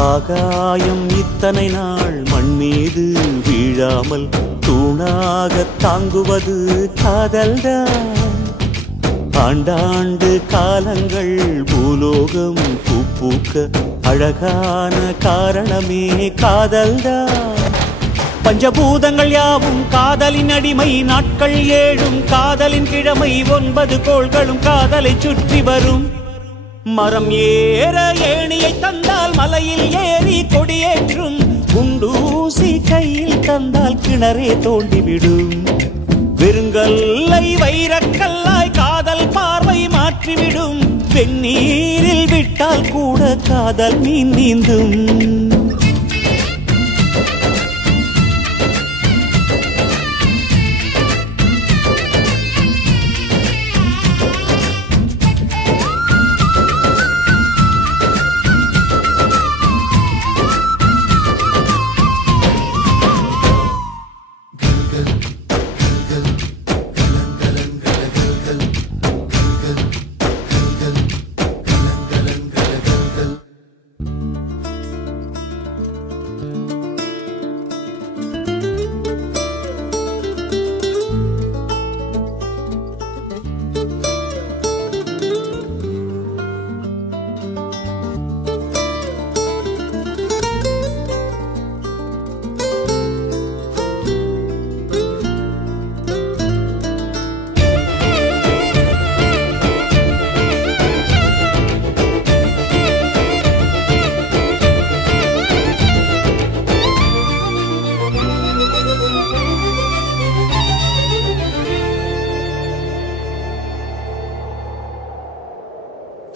ஆகாயம் இத்தனை நாள் மண் மீது வீழாமல் தூணாக தாங்குவது காதல்தான். ஆண்டாண்டு காலங்கள் பூலோகம் பூக்க அழகான காரணமே காதல்தான். பஞ்சபூதங்கள் யாவும் காதலின் அடிமை, நாட்கள் 7 காதலின் கிழமை, 9 கோள்களும் காதலை சுற்றி வரும். மரம் ஏற ஏணியை தந்தால் மலையில் ஏறி கொடியேற்றும், குண்டூசி கையில் தந்தால் கிணறே தோண்டிவிடும். வெறுங்கல்லை வைரக்கல்லாய் காதல் பார்வை மாற்றிவிடும், வெந்நீரில் விட்டால் கூட காதல் மீன் நீந்தும்.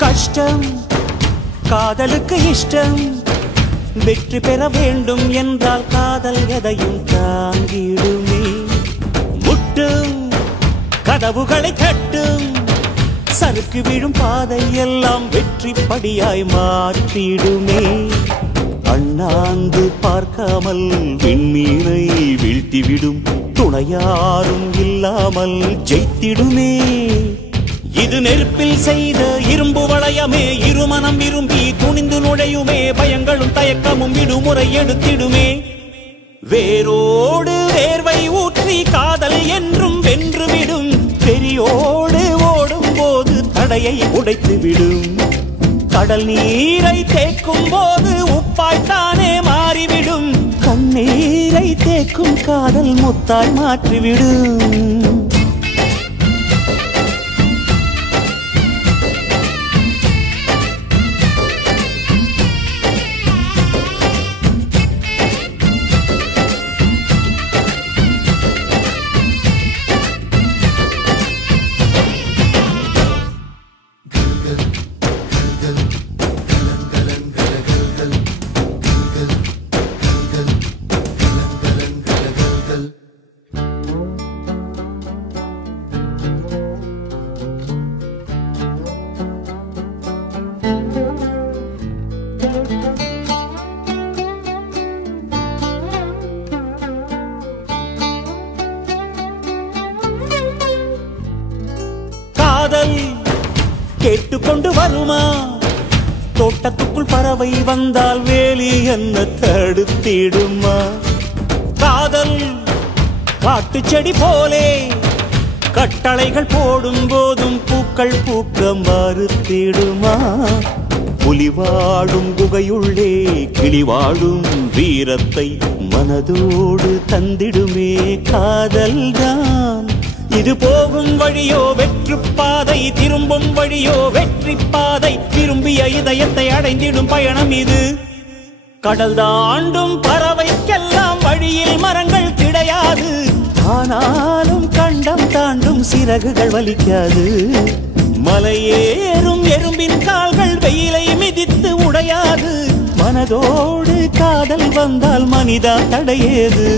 கஷ்டம் காதலுக்கு இஷ்டம், வெற்றி பெற வேண்டும் என்றால் காதல் எதையும் தாங்கிடுமே. முட்டும் கதவுகளை தட்டும், சறுக்கு விழும் பாதை எல்லாம் வெற்றி படியாய் மாற்றிடுமே. அண்ணாந்து பார்க்காமல் விண்மீனை வீழ்த்திவிடும், துணையாரும் இல்லாமல் ஜெயித்திடுமே. இது நெருப்பில் செய்த இரும்பு வளையமே, இருமனம் விரும்பி துணிந்து நுழையுமே. பயங்களும் தயக்கமும் விடுமுறை எடுத்திடுமே. வேரோடு வேர்வை ஊற்றி காதல் என்றும் வென்றுவிடும், பெரியோடு ஓடும் போது தடையை உடைத்துவிடும். கடல் நீரை தேக்கும் போது உப்பாய்த்தானே மாறிவிடும், கண்ணீரை தேக்கும் காதல் முத்தாய் மாற்றிவிடும். காதல் கேட்டுக்கொண்டு வருமா? தோட்டத்துக்குள் பறவை வந்தால் வேலி என்ன தடுத்திடுமா? காதல் காட்டு செடி போலே கட்டளைகள் போடும் போதும் பூக்கள் பூக்க மறுத்திடுமா? புலி வாடும் குகையுள்ளே கிளி வாடும் வீரத்தை மனதோடு தந்திடுமே காதல்தான். இது போகும் வழியோ வெற்று பாதை, திரும்பும் வழியோ வெற்றி பாதை. திரும்பிய இதயத்தை அடைந்திடும் பயணம் இது. கடல் தாண்டும் பறவைக்கெல்லாம் வழியில் மரங்கள் கிடையாது, ஆனாலும் கண்டம் தாண்டும் சிறகுகள் வலிக்காது. மலையேறும் எறும்பின் கால்கள் வெயிலை மிதித்து உடையாது. மனதோடு காதல் வந்தால் மனிதா தடையேது.